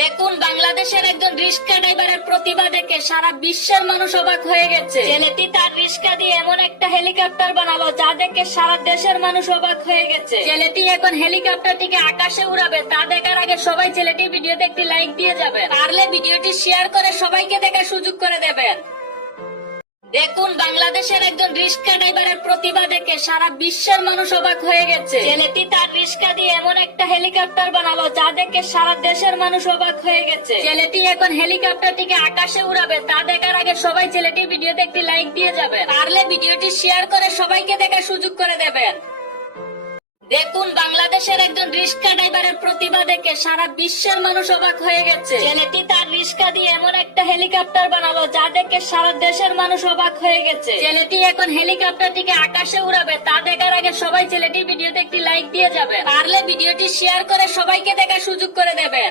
দেখুন, বাংলাদেশের একজন রিক্সা ড্রাইভারের প্রতিভা দেখে সারা বিশ্বের মানুষ অবাক হয়ে গেছে। ছেলেটি তার রিক্সা দিয়ে এমন একটা হেলিকপ্টার বানালো যা দেখে সারা দেশের মানুষ অবাক হয়ে গেছে। ছেলেটি এখন হেলিকপ্টারটিকে আকাশে উড়াবে, তা দেখার আগে সবাই ছেলেটি ভিডিওতে একটি লাইক দিয়ে যাবে পারলে ভিডিওটি শেয়ার করে সবাইকে দেখার সুযোগ করে দেবেন। দেখুন, বাংলাদেশের একজন রিক্সা ড্রাইভারের প্রতিভা দেখে সারা বিশ্বের মানুষ অবাক হয়ে গেছে। ছেলেটি তার রিক্সা দিয়ে এমন একটা হেলিকপ্টার বানালো যা দেখে সারা দেশের মানুষ অবাক হয়ে গেছে। ছেলেটি এখন হেলিকপ্টারটিকে আকাশে উড়াবে, তা দেখার আগে সবাই ছেলেটি ভিডিওতে একটি লাইক দিয়ে যাবে পারলে ভিডিওটি শেয়ার করে সবাইকে দেখার সুযোগ করে দেবেন। দেখুন, বাংলাদেশের একজন রিক্সা ড্রাইভারের প্রতিভা দেখে সারা বিশ্বের মানুষ অবাক হয়ে গেছে। ছেলেটি হেলিকপ্টার বানালো যা দেখে সারা দেশের মানুষ অবাক হয়ে গেছে। ছেলেটি এখন হেলিকপ্টারটিকে আকাশে উড়াবে, তা দেখার আগে সবাই ছেলেটি ভিডিওতে একটি লাইক দিয়ে যাবে। পারলে ভিডিওটি শেয়ার করে সবাইকে দেখার সুযোগ করে দেবেন।